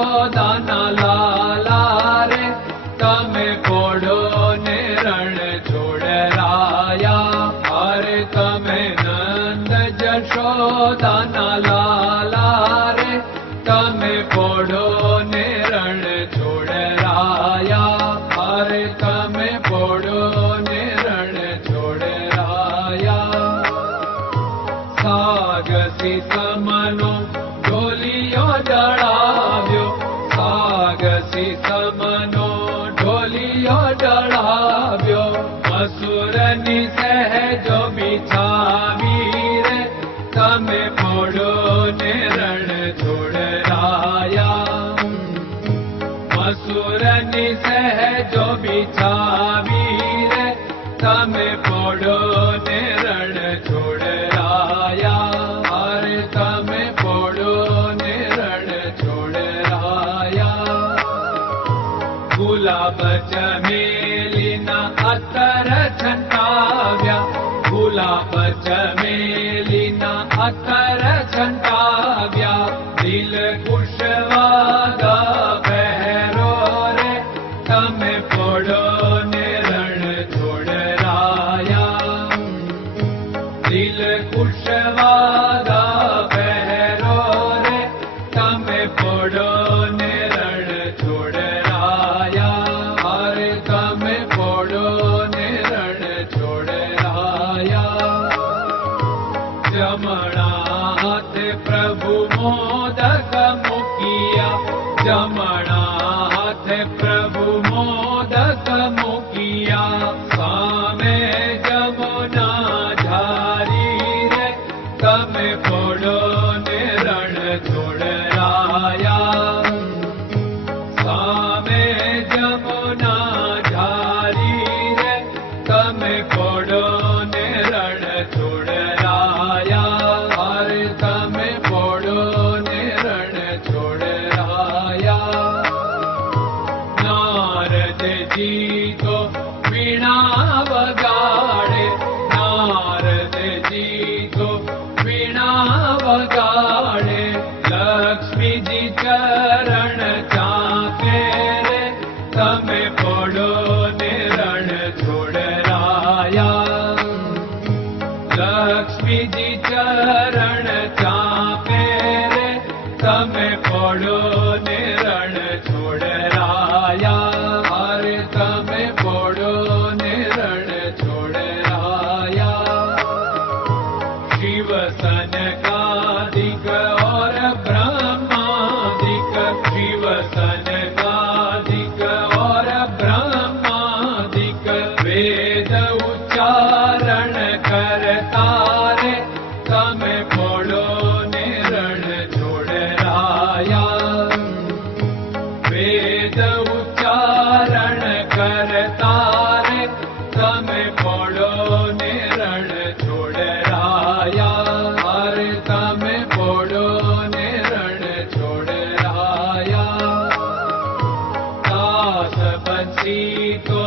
જશોદાના લાલા રે તમે પોડો ને રણ છોડરાયા. અરે તમે નંદ જશોદાના લાલા રે તમે પોડો ને રણ છોડરાયા. અરે તમે પોડો ને રણ છોડરાયા. સાગસી સમનો ઢોલિયો ડળાવ્યો, સાગસી સમનો ઢોલિયો ડળાવ્યો. મસૂરની સહેજો બિછાવી રે તમે પોડો ને રણ છોડરાયા. મસૂરની સહેજો બિછાવી રે તમે પોડો ને રણ છોડરાયા. અરે તમે પોડો ને રણ છોડરાયા. ગુલાબ ચમેલીના અત્તર છંટાવ્યા, ગુલાબ ચમેલીના અત્તર છંટાવ્યા. દિલ કુશવાદા પહેરો રે તમે પોડો ને રણ છોડરાયા. દિલ કુશવાદા પહેરો રે તમે પોડો ને રણ છોડરાયા. અરે તમે પોડો ને રણ છોડરાયા. જમણા હાથે પ્રભુ મોદક મૂકિયા, જમણા હાથે પ્રભુ મોદક મૂકિયા. સામે જમુના ઝારી રે તમે પોડો ને રણ છોડરાયા. સામે જમુના ઝારી રે તમે પોડો ને રણ છોડરાયા. અરે તમે પોડો ને રણ છોડરાયા. નારદજી તો વીણા વગાડે, નારદજી તો વીણા વગાડે. લક્ષ્મીજી ચરણ ચાકે રે તમે પોડો ને રણ છોડરાયા. લક્ષ્મીજી ચરણ ચાપે રે તમે પોડો ને રણ છોડરાયા. અરે તમે પોડો ને રણ છોડરાયા. શિવ સનકાદિક और ब्रह्मादिक, शिव सनकादिक और ब्रह्मादिक. वेद उच्चारण करता रे તમે પોડો ને રણ છોડરાયા. વેદ ઉચ્ચારણ કરતા રે તમે પોડો ને રણ છોડરાયા. અરે તમે પોડો ને રણ છોડરાયા. દાસ બંસી તો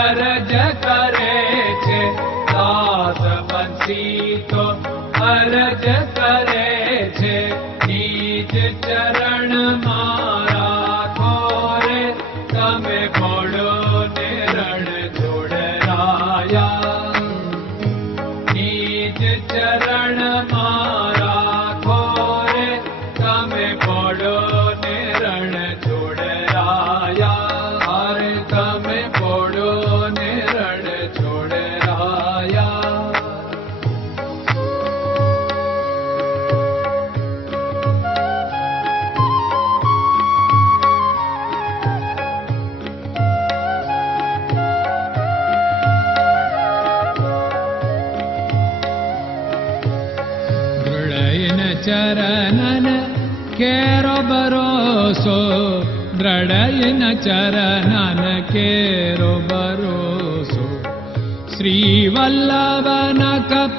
અરજ કરે છે, દાસ બંસી તો અરજ કરે છે. નીચ ચરણ મારા ખોરે તમે પોડો ને રણ છોડરાયા. નીચ ચરણ મારા ખોરે તમે પોડો ને રણ છોડરાયા. અરે તમે પોડો ને રણ છોડરાયા. ચરણન કેરો ભરોસો, દ્રઢયન ચરણન કેરો ભરોસો. શ્રી વલ્લભન કપ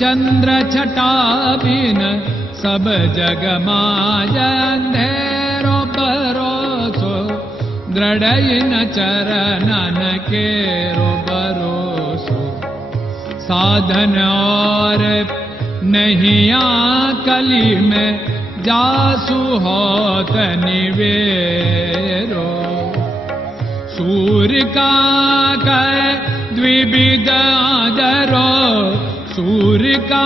ચંદ્ર છટાબિન સબ જગમાં અંધેરો ભરોસો. દ્રઢયન ચરણન કેરો ભરોસો. साधन और नहीं कली में जासु होत निवेरो। सूर्य का कै द्विविध आदरो, सूर्य का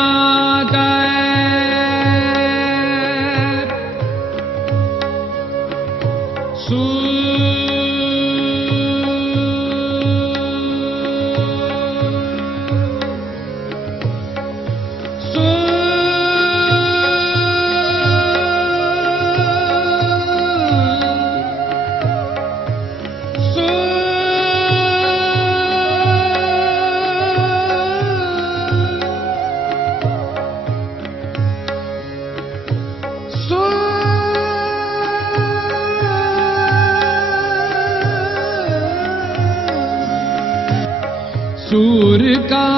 सूर्य का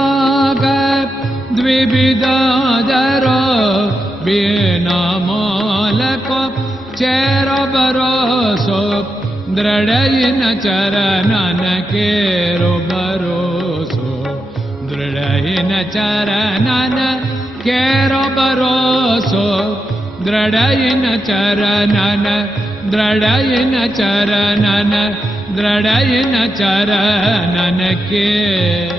द्विविधादरो, बिना मोल को चेर भरोसो, दृढ़ चरणन केरो भरोसो, दृढ़ चरणन केरो भरोसो, दृढ़ चरणन, दृढ़ चरणन, दृढ़ चरणन के।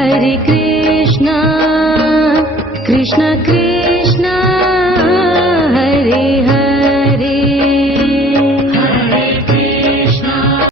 Hare Krishna, Krishna Krishna